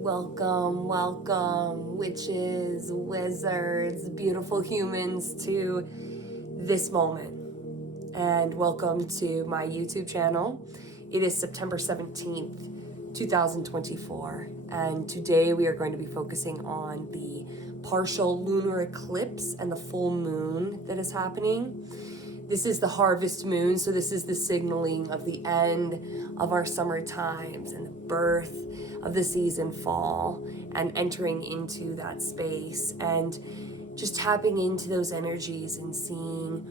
Welcome, witches, wizards, beautiful humans to this moment. And welcome to my YouTube channel. It is September 17th, 2024. And today we are going to be focusing on the partial lunar eclipse and the full moon that is happening. This is the harvest moon, so this is the signaling of the end of our summer times and the birth of the season fall and entering into that space and just tapping into those energies and seeing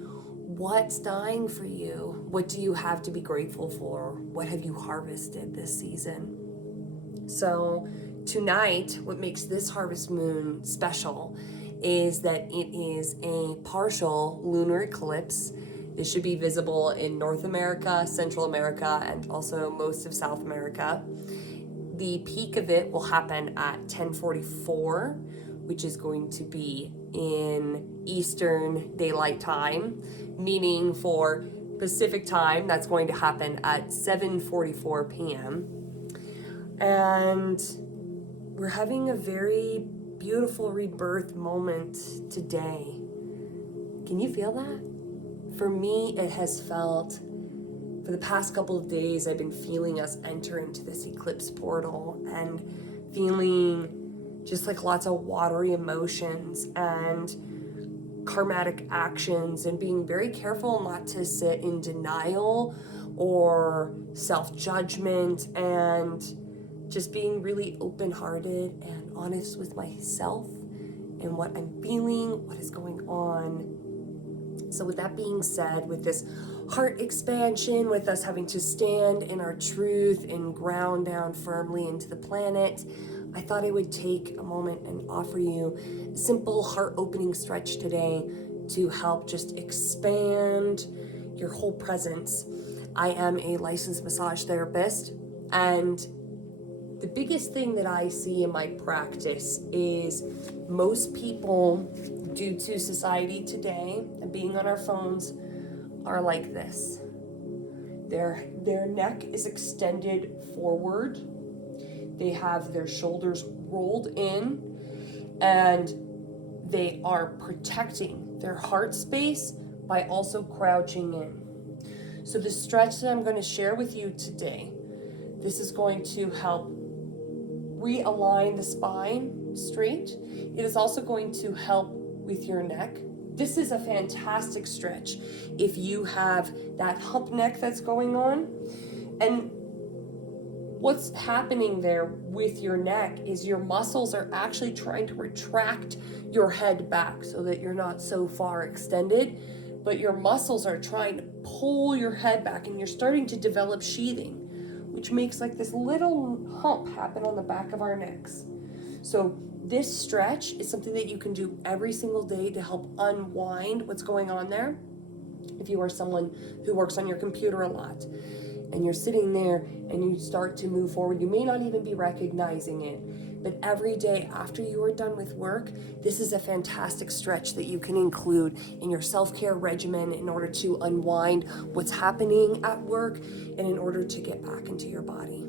what's dying for you. What do you have to be grateful for? What have you harvested this season? So tonight, what makes this harvest moon special is that it is a partial lunar eclipse. This should be visible in North America, Central America, and also most of South America. The peak of it will happen at 10:44, which is going to be in Eastern Daylight Time, meaning for Pacific time, that's going to happen at 7:44 p.m. And we're having a very beautiful rebirth moment today. Can you feel that? For me, it has felt, for the past couple of days, I've been feeling us enter into this eclipse portal and feeling just like lots of watery emotions and karmatic actions and being very careful not to sit in denial or self-judgment and just being really open-hearted and honest with myself and what I'm feeling, what is going on. So with that being said, with this heart expansion, with us having to stand in our truth and ground down firmly into the planet, I thought I would take a moment and offer you a simple heart-opening stretch today to help just expand your whole presence. I am a licensed massage therapist, and the biggest thing that I see in my practice is most people, due to society today and being on our phones, are like this. Their neck is extended forward. They have their shoulders rolled in, and they are protecting their heart space by also crouching in. So the stretch that I'm going to share with you today, this is going to help realign the spine straight. It is also going to help with your neck. This is a fantastic stretch if you have that hump neck that's going on. And what's happening there with your neck is your muscles are actually trying to retract your head back so that you're not so far extended, but your muscles are trying to pull your head back and you're starting to develop sheathing, which makes like this little hump happen on the back of our necks. So this stretch is something that you can do every single day to help unwind what's going on there. If you are someone who works on your computer a lot and you're sitting there and you start to move forward, you may not even be recognizing it. But every day after you are done with work, this is a fantastic stretch that you can include in your self-care regimen in order to unwind what's happening at work and in order to get back into your body.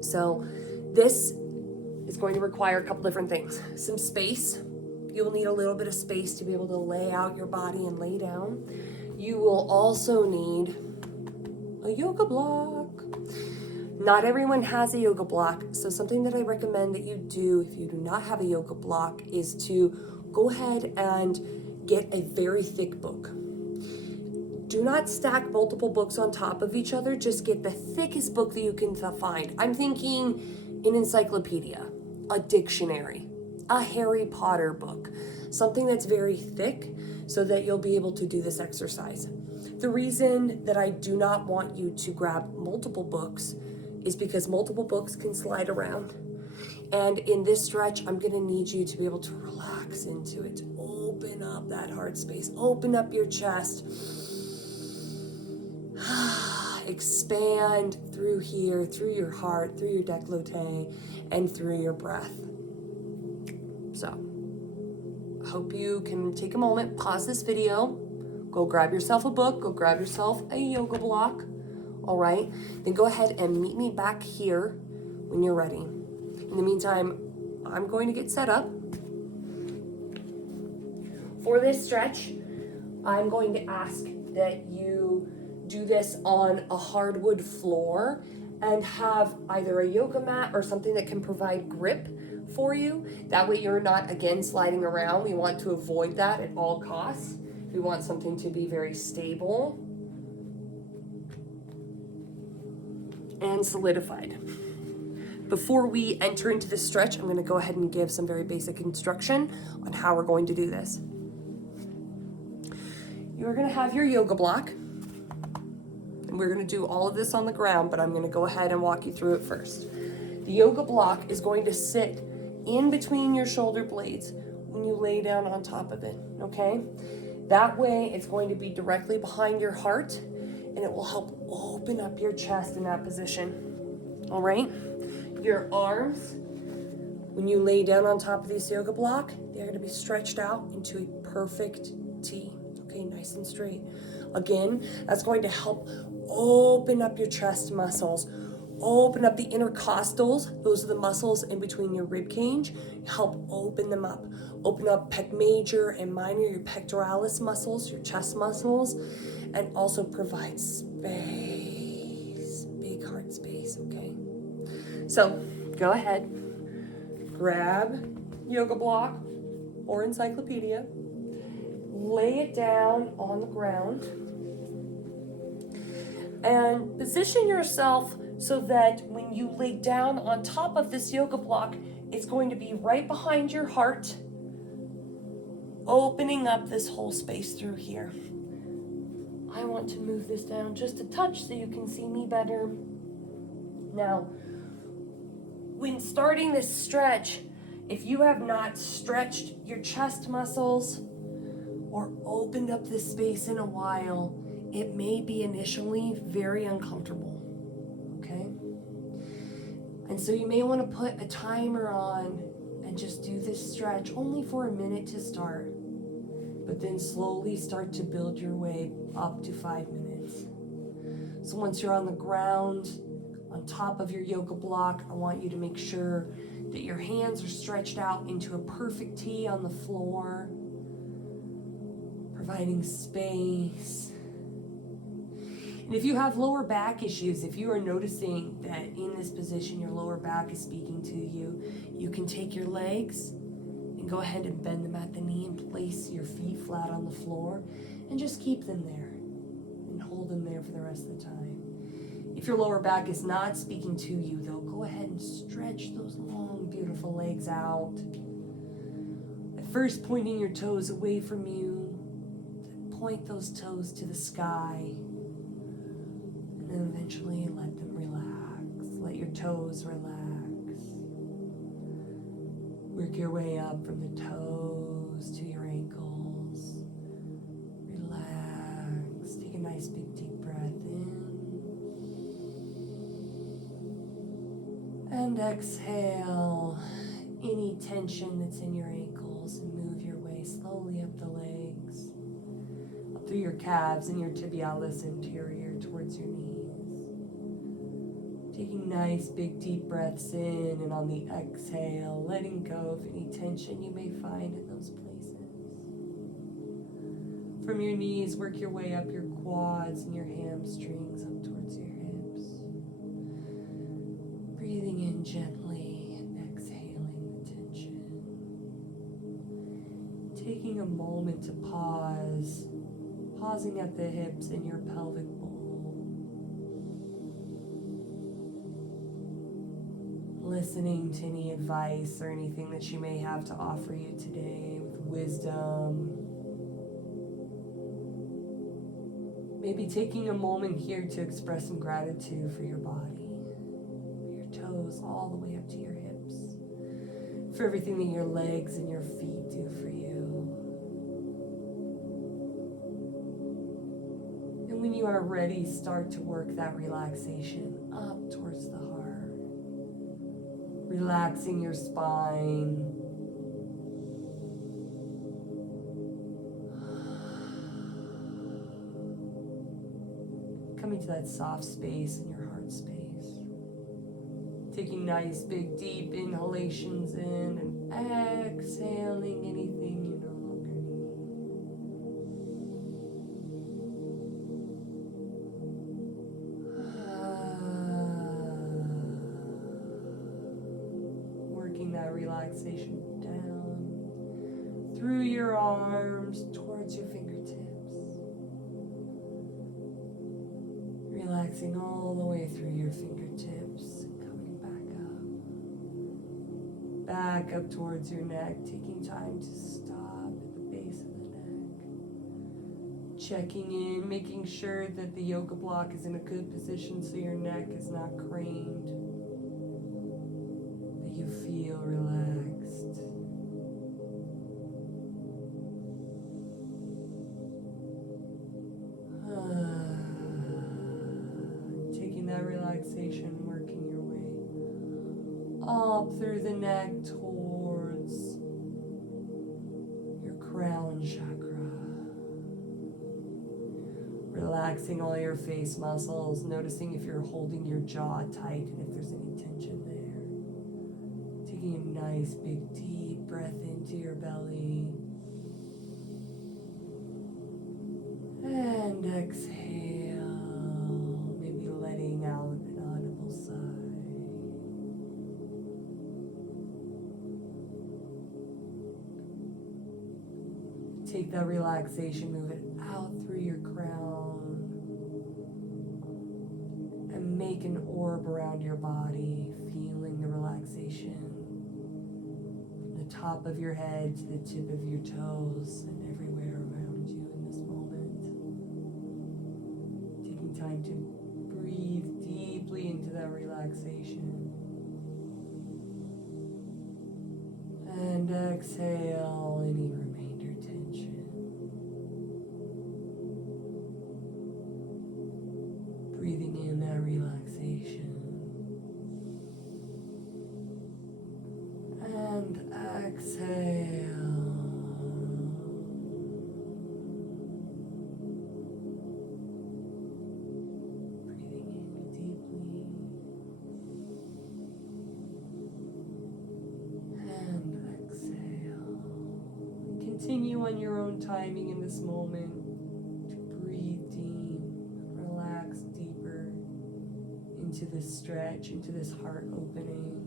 So this is going to require a couple different things. Some space. You'll need a little bit of space to be able to lay out your body and lay down. You will also need a yoga block. Not everyone has a yoga block, so something that I recommend that you do if you do not have a yoga block is to go ahead and get a very thick book. Do not stack multiple books on top of each other, just get the thickest book that you can find. I'm thinking an encyclopedia, a dictionary, a Harry Potter book, something that's very thick so that you'll be able to do this exercise. The reason that I do not want you to grab multiple books is because multiple books can slide around. And in this stretch, I'm gonna need you to be able to relax into it, to open up that heart space, open up your chest, expand through here, through your heart, through your décolleté, and through your breath. So, I hope you can take a moment, pause this video, go grab yourself a book, go grab yourself a yoga block, all right? Then go ahead and meet me back here when you're ready. In the meantime, I'm going to get set up. For this stretch, I'm going to ask that you do this on a hardwood floor and have either a yoga mat or something that can provide grip for you. That way you're not, again, sliding around. We want to avoid that at all costs. We want something to be very stable and solidified. Before we enter into this stretch, I'm going to go ahead and give some very basic instruction on how we're going to do this. You're going to have your yoga block, and we're going to do all of this on the ground, but I'm going to go ahead and walk you through it first. The yoga block is going to sit in between your shoulder blades when you lay down on top of it, okay? That way it's going to be directly behind your heart, and it will help open up your chest in that position, all right? Your arms, when you lay down on top of this yoga block, they're going to be stretched out into a perfect T. Okay, nice and straight. Again, that's going to help open up your chest muscles, open up the intercostals. Those are the muscles in between your rib cage. Help open them up. Open up pec major and minor, your pectoralis muscles, your chest muscles, and also provide space, big heart space, okay? So go ahead, grab yoga block or encyclopedia, lay it down on the ground, and position yourself so that when you lay down on top of this yoga block, it's going to be right behind your heart, opening up this whole space through here. I want to move this down just a touch so you can see me better. Now, when starting this stretch, if you have not stretched your chest muscles or opened up this space in a while, it may be initially very uncomfortable, okay? And so you may want to put a timer on and just do this stretch only for a minute to start, but then slowly start to build your way up to 5 minutes. So once you're on the ground, on top of your yoga block, I want you to make sure that your hands are stretched out into a perfect T on the floor, providing space. And if you have lower back issues, if you are noticing that in this position your lower back is speaking to you, you can take your legs and go ahead and bend them at the knee and place your feet flat on the floor and just keep them there and hold them there for the rest of the time. If your lower back is not speaking to you, though, go ahead and stretch those long, beautiful legs out. At first, pointing your toes away from you, then point those toes to the sky, and then eventually let them relax. Let your toes relax. Work your way up from the toes to your ankles. Relax. Take a nice big deep breath in. And exhale any tension that's in your ankles and move your way slowly up the legs, up through your calves and your tibialis anterior towards your knees. Taking nice big deep breaths in, and on the exhale, letting go of any tension you may find in those places. From your knees, work your way up your quads and your hamstrings up towards your hips. Breathing in gently and exhaling the tension. Taking a moment to pause, pausing at the hips in your pelvic bowl. Listening to any advice or anything that she may have to offer you today with wisdom. Maybe taking a moment here to express some gratitude for your body. Toes all the way up to your hips, for everything that your legs and your feet do for you. And when you are ready, start to work that relaxation up towards the heart, relaxing your spine, coming to that soft space in your heart space. Taking nice, big, deep inhalations in and exhaling anything you no longer need. Working that relaxation down through your arms towards your fingertips. Relaxing all the way through your fingertips, coming back up towards your neck, taking time to stop at the base of the neck. Checking in, making sure that the yoga block is in a good position so your neck is not craned, that you feel relaxed. Taking that relaxation, working your way up through the neck towards your crown chakra. Relaxing all your face muscles, noticing if you're holding your jaw tight and if there's any tension there. Taking a nice big deep breath into your belly. And exhale, maybe letting out an audible sigh. Take that relaxation, move it out through your crown, and make an orb around your body, feeling the relaxation from the top of your head to the tip of your toes and everywhere around you in this moment. Taking time to breathe deeply into that relaxation. And exhale any remainder tension. Breathing in that relaxation. And exhale. Breathing in deeply. And exhale. Continue on your own timing in this moment to breathe deep, relax deeper into this stretch, into this heart opening,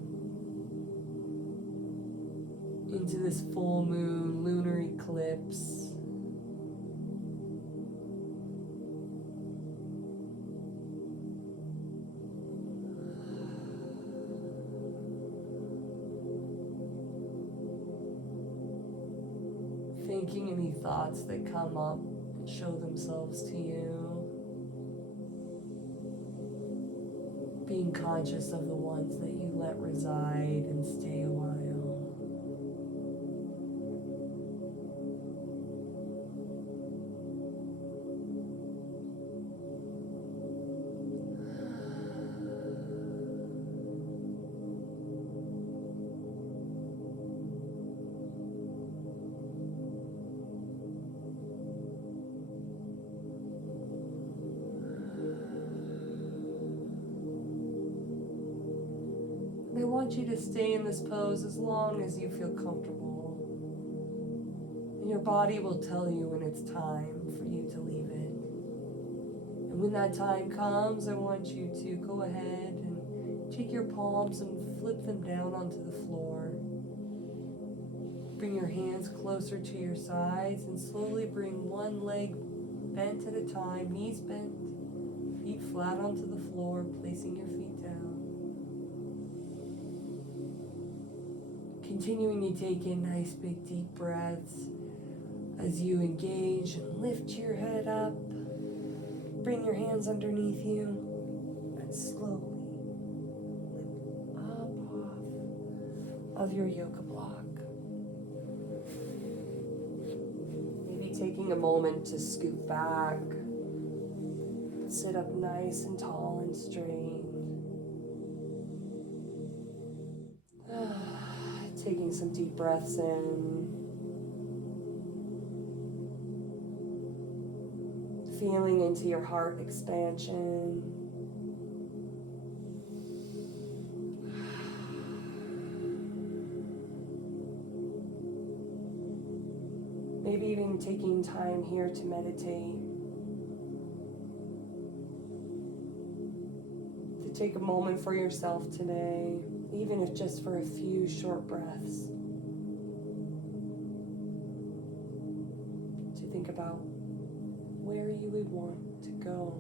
into this full moon, lunar eclipse. Thinking any thoughts that come up and show themselves to you. Being conscious of the ones that you let reside and stay a while. They want you to stay in this pose as long as you feel comfortable. And your body will tell you when it's time for you to leave it. And when that time comes, I want you to go ahead and take your palms and flip them down onto the floor. Bring your hands closer to your sides and slowly bring one leg bent at a time, knees bent, feet flat onto the floor, placing your feet down. Continuing to take in nice big deep breaths as you engage and lift your head up. Bring your hands underneath you and slowly lift up off of your yoga block. Maybe taking a moment to scoot back, sit up nice and tall and straight. Taking some deep breaths in. Feeling into your heart expansion. Maybe even taking time here to meditate. To take a moment for yourself today, even if just for a few short breaths. To think about where you would want to go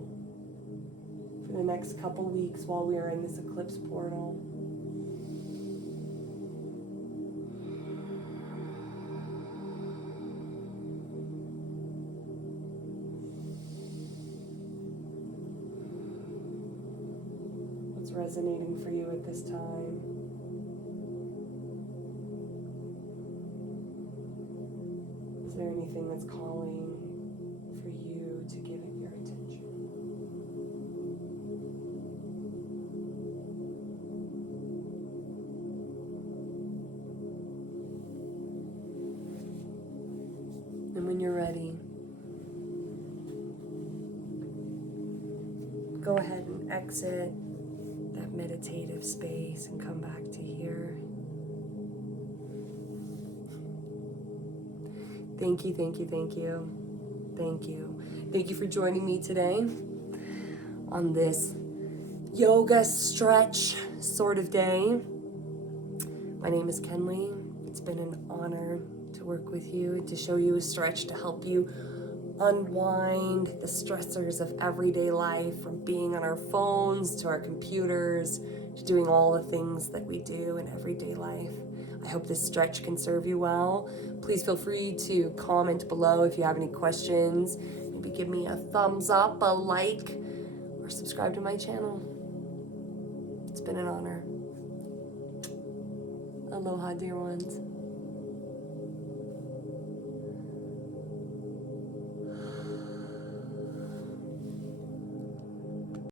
for the next couple weeks while we are in this eclipse portal. What's resonating for you at this time? Is there anything that's calling for you to give it your attention? And when you're ready, go ahead and exit that meditative space and come back to here. Thank you, thank you, thank you, thank you. Thank you for joining me today on this yoga stretch sort of day. My name is Kenley. It's been an honor to work with you and to show you a stretch to help you unwind the stressors of everyday life, from being on our phones to our computers to doing all the things that we do in everyday life. I hope this stretch can serve you well. Please feel free to comment below if you have any questions. Maybe give me a thumbs up, a like, or subscribe to my channel. It's been an honor. Aloha, dear ones.